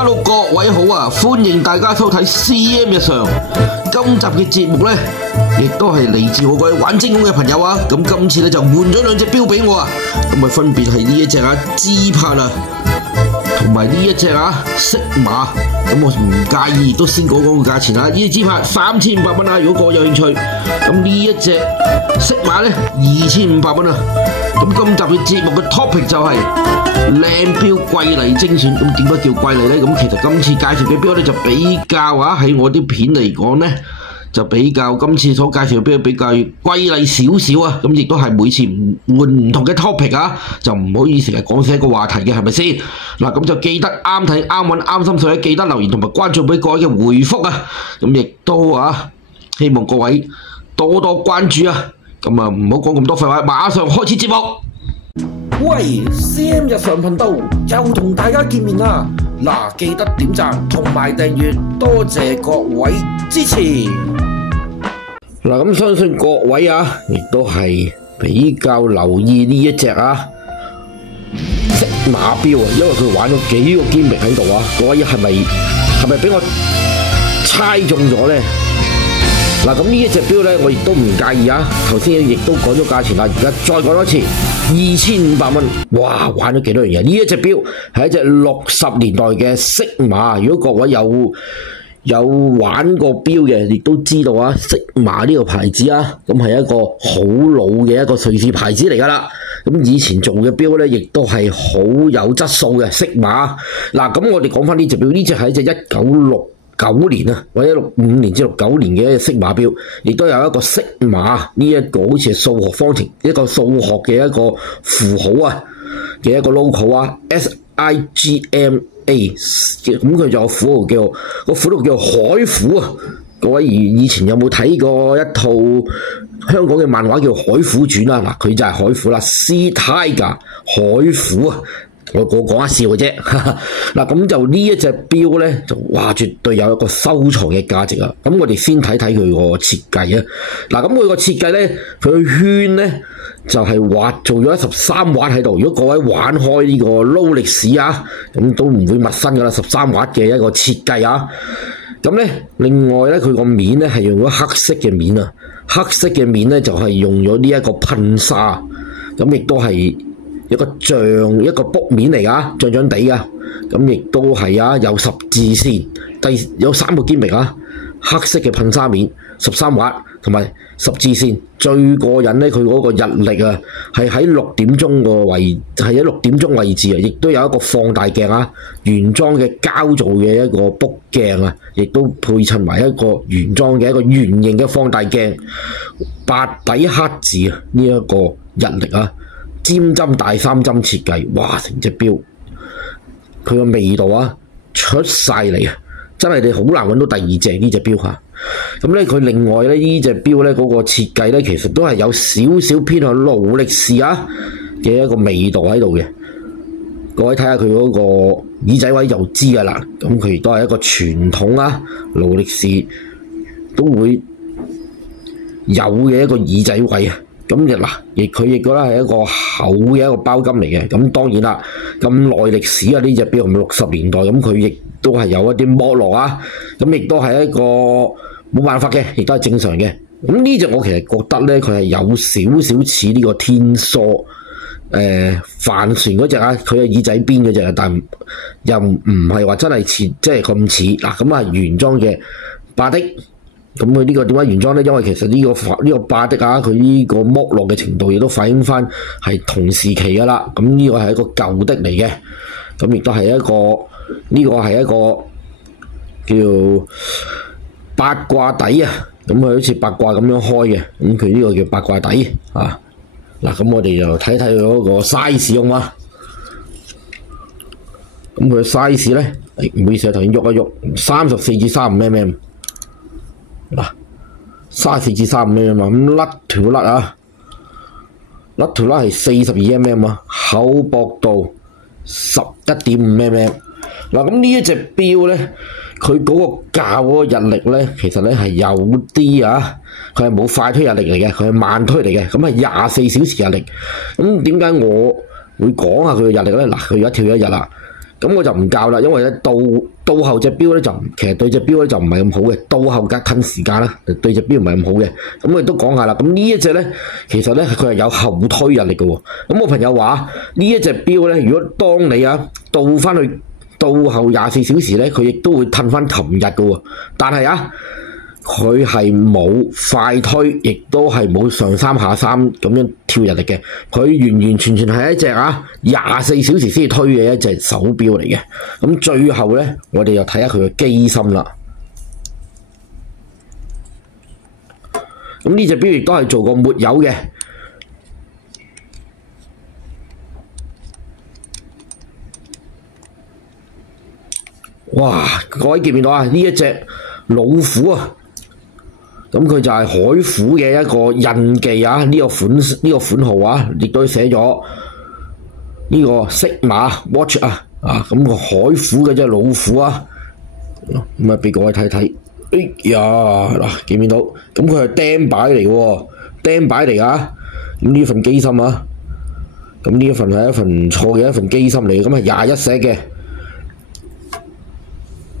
Hello， 各位好啊！歡迎大家收睇 CM 日常。今集嘅節目呢，亦都係嚟自我各位玩精工嘅朋友啊。咁今次呢，就換咗兩隻錶俾我啊。咁啊分別係呢一隻啊芝柏啊，同埋呢一隻啊色馬。咁我唔介意，都先講講個價錢啊。呢隻芝柏3500蚊啊，如果各位有興趣。咁呢一隻色馬呢，2500蚊啊。咁今集嘅節目嘅 topic 就係靚錶季麗精選。咁點解叫季麗呢？咁其實今次介紹嘅錶呢，就比較喺我啲片嚟講呢，就比較今次所介紹嘅錶比較季麗少少啊。咁亦都係每次換唔同嘅 topic 啊，就唔好意思成日講死一個話題嘅，係咪先？嗱，咁就記得啱睇啱揾啱心水，記得留言同埋關注俾各位嘅回覆啊。咁亦都希望各位多多關注啊。咁唔好講咁多廢話，馬上開始節目。喂 ，CM 日常頻道又同大家見面啦！嗱，記得點讚同埋訂閱，多謝各位支持。嗱，咁相信各位亦都係比較留意呢一隻色馬錶啊，因為佢玩咗幾個堅力喺度啊。各位係咪俾我猜中咗呢？嗱，咁呢一隻錶呢，我亦都唔介意啊。頭先亦都講咗價錢啦，而家再講多次，2500蚊。哇，玩咗幾多樣嘢？呢一隻錶係一隻60年代嘅色馬。如果各位有玩過錶嘅，亦都知道色馬呢個牌子咁係一個好老嘅一個瑞士牌子嚟噶啦。咁以前做嘅錶呢，亦都係好有質素嘅色馬。嗱，咁我哋講翻呢隻錶，呢隻係一隻1969年或者65年至69年嘅一隻色馬錶，亦都有一個色馬呢一個好似係數學方程，一個數學嘅一個符號嘅一個 logo SIGMA， 咁佢就有符號叫海虎啊。各位以前有冇睇過一套香港嘅漫畫叫《海虎傳》嗱，佢就係海虎啦，Sea Tiger 海虎啊。我講下笑嘅啫，嗱，咁就呢一隻錶呢，就絕對有一個收藏嘅價值啊！咁我哋先睇睇佢個設計啊。嗱，咁佢個設計呢，佢個圈呢，就係做咗13瓦喺度。如果各位玩開呢個勞力士咁都唔會陌生噶啦，13瓦嘅一個設計啊。咁呢，另外呢，佢個面呢係用咗黑色嘅面啊，黑色嘅面呢，就係用咗呢一個噴砂，咁亦都係一個一個卜面嚟噶，脹地噶，咁亦都係有十字線，有3個堅力黑色嘅噴砂面，13瓦同埋十字線。最過癮呢，佢嗰個日曆係喺6點鐘個位，係喺6點鐘位置亦都有一個放大鏡原裝嘅膠做嘅一個卜鏡亦都配襯埋一個原裝嘅一個圓形嘅放大鏡，白底黑字呢一個日曆尖針大3針設計，哇！成隻錶佢個味道出晒嚟真係你好難揾到第二隻呢隻錶咁咧，佢另外咧呢隻錶咧嗰個設計咧，其實都係有少少偏向勞力士嘅一個味道喺度嘅。各位睇下佢嗰個耳仔位就知噶啦。咁佢亦都係一個傳統勞力士都會有嘅一個耳仔位咁佢亦覺得係一個厚嘅一個包金嚟嘅。咁當然啦，咁耐歷史呢隻錶係咪60年代？咁佢亦都係有一啲剝落咁亦都係一個冇辦法嘅，亦都係正常嘅。咁呢隻我其實覺得呢，佢係有少少似呢個天梭帆船嗰隻佢係耳仔邊嗰隻但又唔係話真係似，即係咁似嗱。咁原裝嘅巴的。咁佢呢個點解原裝呢？因為其實呢個巴的佢呢個剝落嘅程度亦都反映翻係同時期噶啦。咁呢個係一個舊的嚟嘅，咁亦都係一個呢個係一個叫八卦底咁佢好似八卦咁樣開嘅，咁佢呢個叫八卦底嗱，咁我哋就睇睇佢嗰個 size 啊。咁佢 size 呢，唔好意思頭先喐一喐，34至35mm。嗱，34至35mm咁甩條甩係42mm厚薄度11.5mm。嗱，咁呢一隻錶咧，佢嗰個校嗰個日曆咧，其實咧係有啲佢係冇快推日曆嚟嘅，佢係慢推嚟嘅，咁係24小時日曆。咁點解我會講下佢嘅日曆咧？嗱，佢而家跳咗一日啦。咁我就唔教啦，因為咧倒後隻錶咧其實對隻錶咧就唔係咁好嘅，倒後隔近時間啦，對隻錶唔係咁好嘅。咁我亦都講下啦。咁呢一隻咧，其實咧佢係有後推日曆嘅喎。咁我朋友話呢一隻錶咧，如果當你倒翻去倒後24小時咧，佢亦都會褪翻琴日嘅喎。但係佢係冇快推，亦都係冇上三下三咁樣跳日曆嘅。佢完完全全係一隻24小時先至推嘅一隻手錶嚟嘅。咁最後咧，我哋又睇下佢嘅機芯啦。咁呢隻錶亦都係做過沒有嘅。哇！各位見唔見到啊？呢一隻老虎咁佢就係海虎嘅一個印記呢個款號亦都寫咗呢個Sigma Watch 咁個海虎嘅隻老虎咁俾各位睇睇。哎呀嗱，見唔見到？咁佢係釘擺嚟喎，釘擺嚟咁呢份機芯咁呢一份係一份唔錯嘅一份機芯嚟嘅，咁係21石嘅。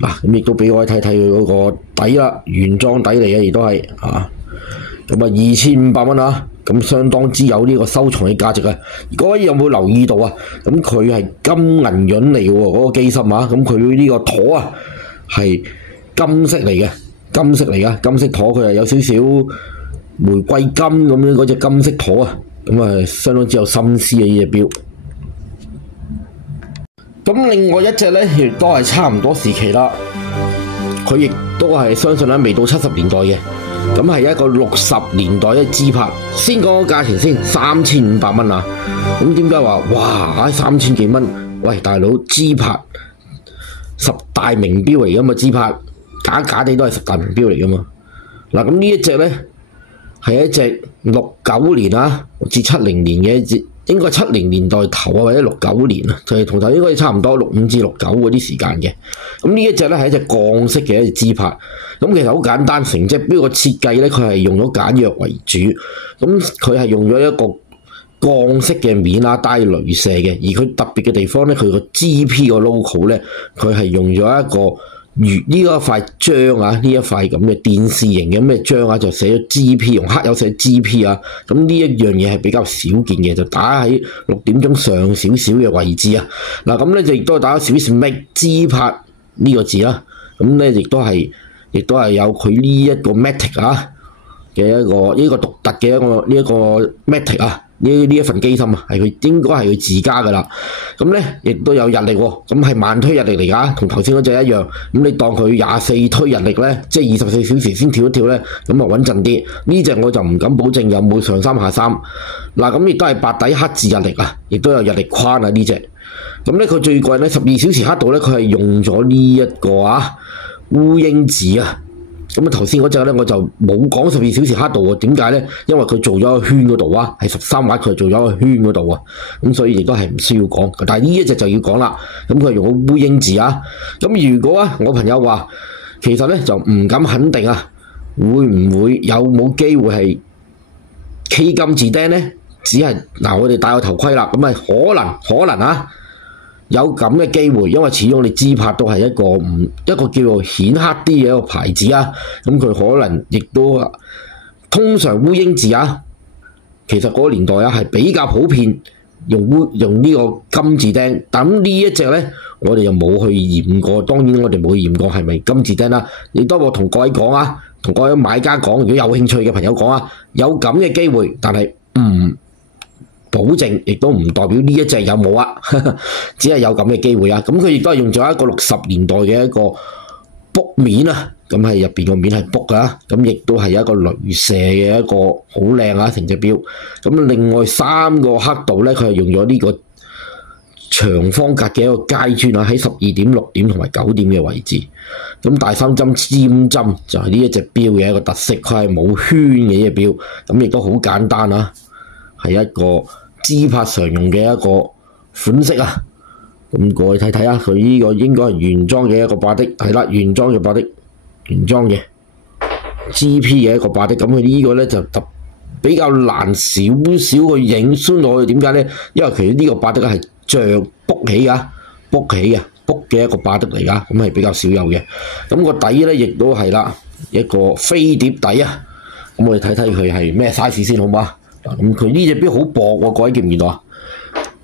咁亦都俾我睇睇佢嗰個底啦，原裝底嚟嘅，亦都係咁2500蚊咁相當之有呢個收藏嘅價值啊！各位有冇留意到咁佢係金銀潤嚟嘅喎，嗰個機芯咁佢呢個陀係金色嚟嘅，金色嚟噶，金色陀佢係有少少玫瑰金咁樣嗰隻金色陀咁相當之有心思嘅呢隻錶。咁另外一隻咧，亦都係差唔多時期啦。佢亦都係相信未到70年代嘅，咁係一個60年代嘅芝柏。先講個價錢先，3500蚊咁點解話哇3000幾蚊？喂大佬，芝柏10大名錶嚟噶嘛？芝柏假假地都係10大名錶嚟噶嘛？嗱，咁呢一隻咧係一隻69年至70年嘅一隻。應該係70年代頭或者69年就係同頭應該差唔多65至69嗰啲時間嘅。咁呢一隻咧係一隻鋼色嘅一隻芝柏。咁其實好簡單，成隻錶個設計咧，佢係用咗簡約為主。咁佢係用咗一個鋼色嘅面帶鐳射嘅，而佢特別嘅地方咧，佢個 GP 個 logo 咧，佢係用咗一個呢一塊章呢一塊咁嘅電視型嘅咩章就寫咗 GP， 用黑油寫 GP 咁呢一樣嘢係比較少見嘅，就打喺6點鐘上少少嘅位置嗱，咁咧就亦都係打咗少少 make 芝柏呢個字咁咧亦都係有佢呢一個 matic 嘅一個獨特嘅呢一個 matic 呢一份機芯係佢應該係佢自家噶啦。咁咧亦都有日曆咁係慢推日曆嚟噶，同頭先嗰隻一樣。咁你當佢24推日曆咧，即係24小時先跳一跳咧，咁穩陣啲。呢隻我就唔敢保證有冇上三下三。咁亦都係白底黑字日曆亦都有日曆框呢隻。咁咧佢最貴咧12小時刻度咧，佢係用咗呢一個烏鷹字咁頭先嗰隻咧我就冇講12小時刻度喎，點解咧？因為佢做咗個圈嗰度係13瓦，佢做咗個圈嗰度咁所以亦都係唔需要講。但係呢一隻就要講啦，咁佢係用咗烏鷹字咁如果我朋友話，其實咧就唔敢肯定會唔會有冇機會係 K 金字釘咧？只係我哋戴個頭盔啦，咁可能有咁嘅機會，因為始終你芝柏都係一個叫做顯赫啲嘅一個牌子咁佢可能亦都通常烏鷹字其實嗰個年代係比較普遍用呢個金字釘，咁呢一隻咧我哋又冇去驗過，當然我哋冇去驗過係咪金字釘啦。亦都我同各位講同各位買家講，如果有興趣嘅朋友講有咁嘅機會，但係唔保證，亦都唔代表呢一隻有冇只係有咁嘅機會咁佢亦都係用咗一個60年代嘅一個卜面咁係入邊個面係卜咁亦都係一個鐳射嘅一個好靚成隻錶。咁另外3個刻度咧，佢係用咗呢個長方格嘅一個階磚喺12點、6點同埋9點嘅位置。咁大3針尖針就係呢一隻錶嘅一個特色，佢係冇圈嘅呢隻錶。咁亦都好簡單係一個芝柏常用嘅一個款式咁各位睇睇佢呢個應該係原裝嘅一個巴的，係啦，原裝嘅巴的，原裝嘅 GP 嘅一個巴的。咁佢呢個咧就比較難少少去影酸落去，點解咧？因為其實呢個巴的係像卜起嘅， book 嘅一個巴的嚟㗎，咁係比較少有嘅。咁個底咧亦都係啦，一個飛碟底啊。咁我哋睇睇佢係咩 size 先好嘛？咁佢呢隻錶好薄喎，各位見唔見到啊？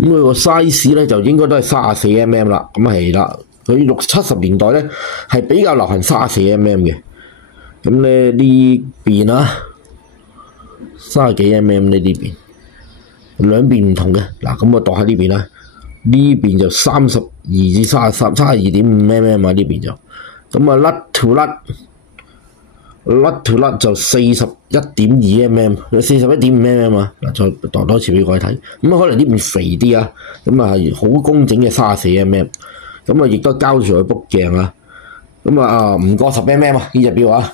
咁佢個 size 咧就應該都係34mm 啦。咁係啦，佢60、70年代咧係比較流行34mm嘅。咁咧呢邊啊，30幾mm 呢邊，兩邊唔同嘅。嗱，咁我度下呢邊啦，呢邊就32至32.5mm 啊，呢邊就咁啊甩to甩就41.2mm， 41.5mm 啊！嗱，再度多次俾各位睇，咁啊可能呢邊肥啲啊，咁啊係好工整嘅34mm， 咁啊亦都交住佢卜鏡啊，咁啊唔過10mm 啊呢隻錶啊，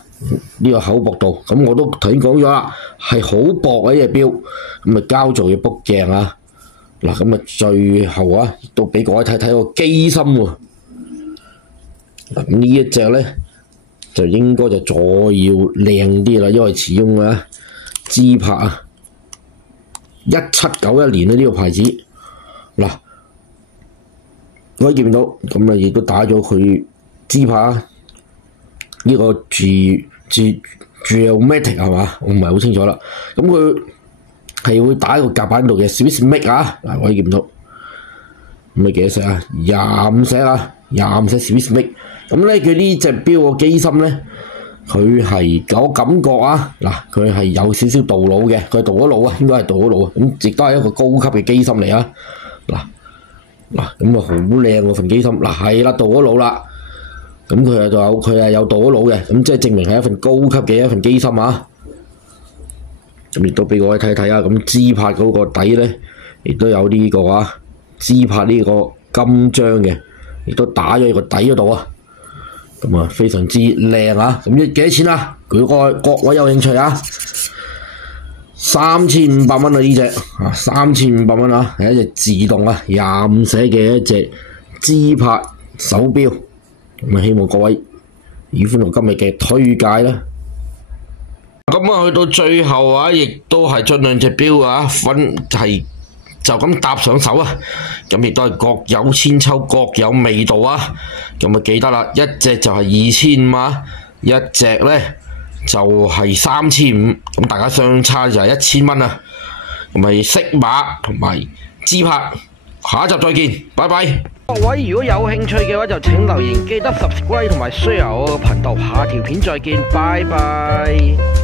呢個厚薄度，咁我都頭先講咗啦，係好薄啊呢隻錶，咁啊交做嘅卜鏡啊，嗱咁啊最後啊都俾各位睇睇個機芯喎，嗱咁呢一隻咧。就應該就再要靚啲啦，因為始終啊芝柏啊1791年呢個牌子，嗱各位見唔到，咁啊亦都打咗佢芝柏呢個 Geomatic 係嘛？我唔係好清楚啦。咁佢係會打一個夾板度嘅 Swiss Make 啊，嗱各位見唔到，咁啊幾多石啊？25石啊，25石 Swiss Make。咁咧，佢呢隻錶個機芯咧，佢係我感覺啊，嗱，佢係有少少鍍鋁嘅，佢係鍍咗鋁啊，應該係鍍咗鋁啊，咁亦都係一個高級嘅機芯嚟啊，嗱，咁啊好靚喎份機芯，嗱係啦，鍍咗鋁啦，咁佢係有鍍咗鋁嘅，咁即係證明係一份高級嘅一份機芯啊，咁亦都俾各位睇睇啊，咁芝柏嗰個底咧，亦都有呢個啊，芝柏呢個金章嘅，亦都打咗喺個底嗰度啊。咁啊，非常之靚啊！咁幾多錢啊？各位有興趣啊？3500蚊啊呢隻啊，3500蚊啊，係一隻自動啊25寫嘅一隻芝柏手錶。咁啊，希望各位喜歡我今日嘅推介啦。咁啊，去到最後啊，亦都係將兩隻錶啊就咁搭上手啊！咁亦都係各有千秋，各有味道啊！咁啊記得啦，一隻就係2500啊，一隻咧就係3500，咁大家相差就係1000蚊啊！咁係色馬同埋芝柏，下一集再見，拜拜！各位如果有興趣嘅話，就請留言，記得 subscribe 同埋 share 我個頻道，下條片再見，拜拜！